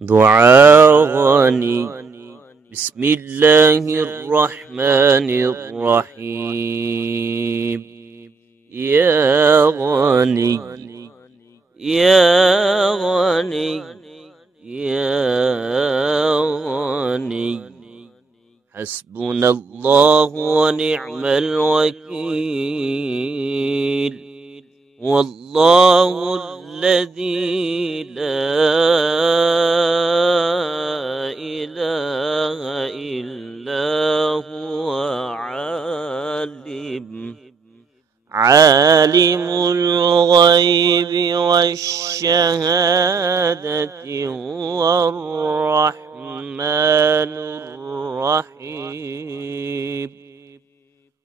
دعاء غني. بسم الله الرحمن الرحيم. يا غني يا غني يا غني، حسبنا الله ونعم الوكيل، والله الذي لا إله إلا هو عالم الغيب والشهادة، هو الرحمن الرحيم،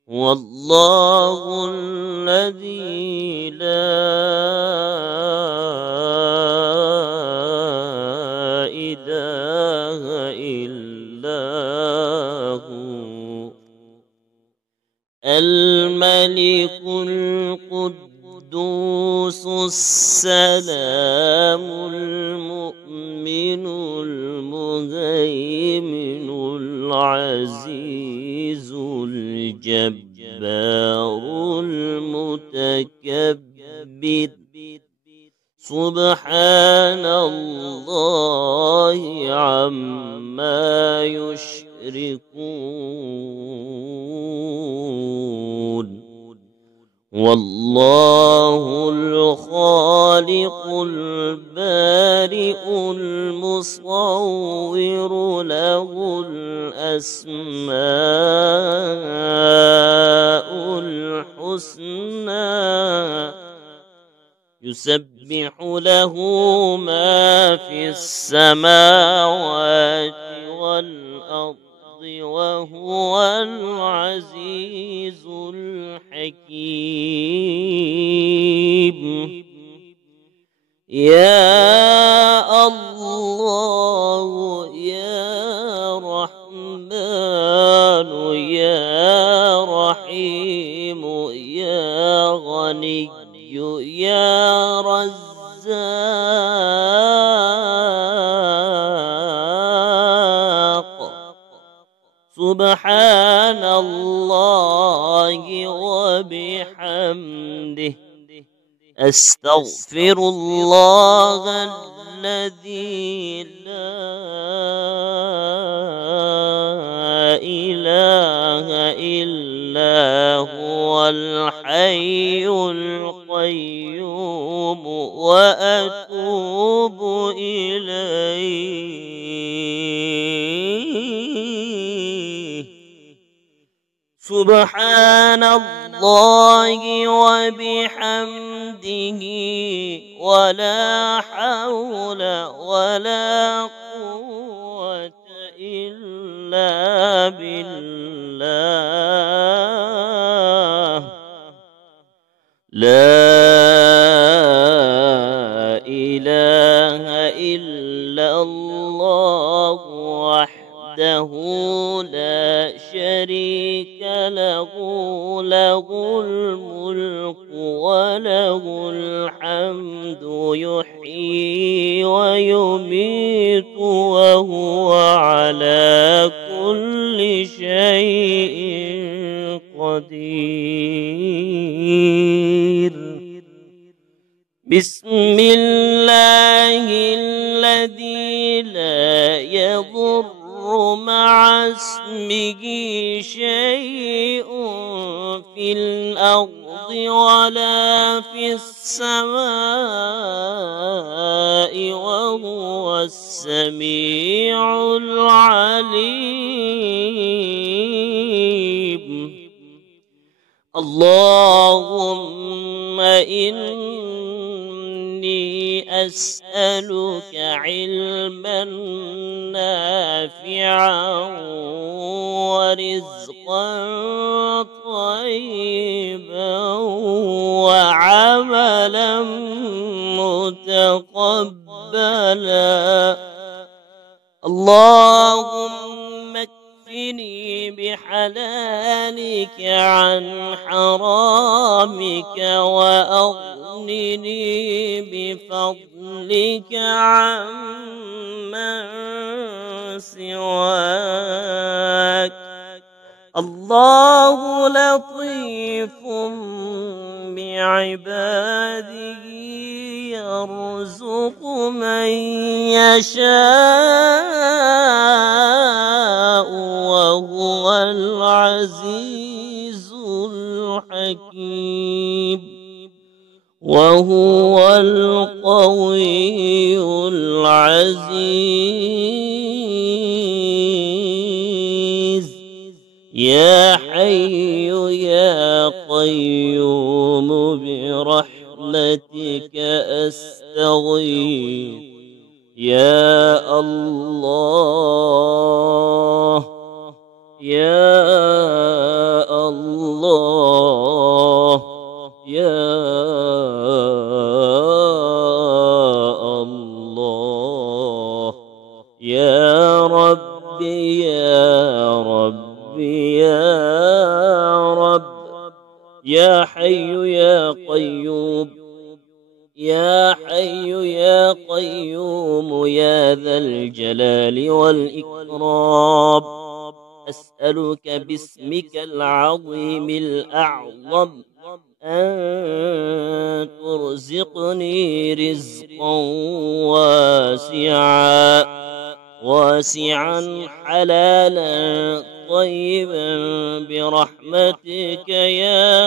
والله الذي لا إله إلا هو الملك القدوس السلام المؤمن المهيمن العزيز الجبار المتكبر، سبحان الله عما يشركون، والله الخالق البارئ المصور، له الأسماء الحسنى، يسبح له ما في السماوات والأرض، وهو العزيز الحكيم. يا الله يا رحمن يا رحيم، يا غني يا رزاق، سبحان الله وبحمده، أستغفر الله الذي لا إله إلا هو الحي القيوم، وأتوب إليه. سبحان الله وبحمده، ولا حول ولا قوة إلا بالله. لا إله إلا الله وحده لا شريك له، له الملك وله الحمد، يحيي ويميت وهو على كل شيء قدير. بسم الله الذي لا يضر مع اسمه شيء في الأرض ولا في السماء، وهو السميع العليم. اللهم إني أسألك علما نافعا ورزقا طيبا وعملا متقبلا. اللهم اكفني بحلالك عن حرامك، وأغنني بفضلك عمن والله لطيف بعباده يرزق من يشاء وهو العزيز الحكيم وهو القوي العزيز يا حي يا قيوم برحمتك أستغيث يا الله يا الله يا الله يا ربي يا ربي يا رب يا حي يا قيوم يا حي يا قيوم يا ذا الجلال والإكرام أسألك باسمك العظيم الأعظم أن ترزقني رزقا واسعا حلالا طيبا برحمتك يا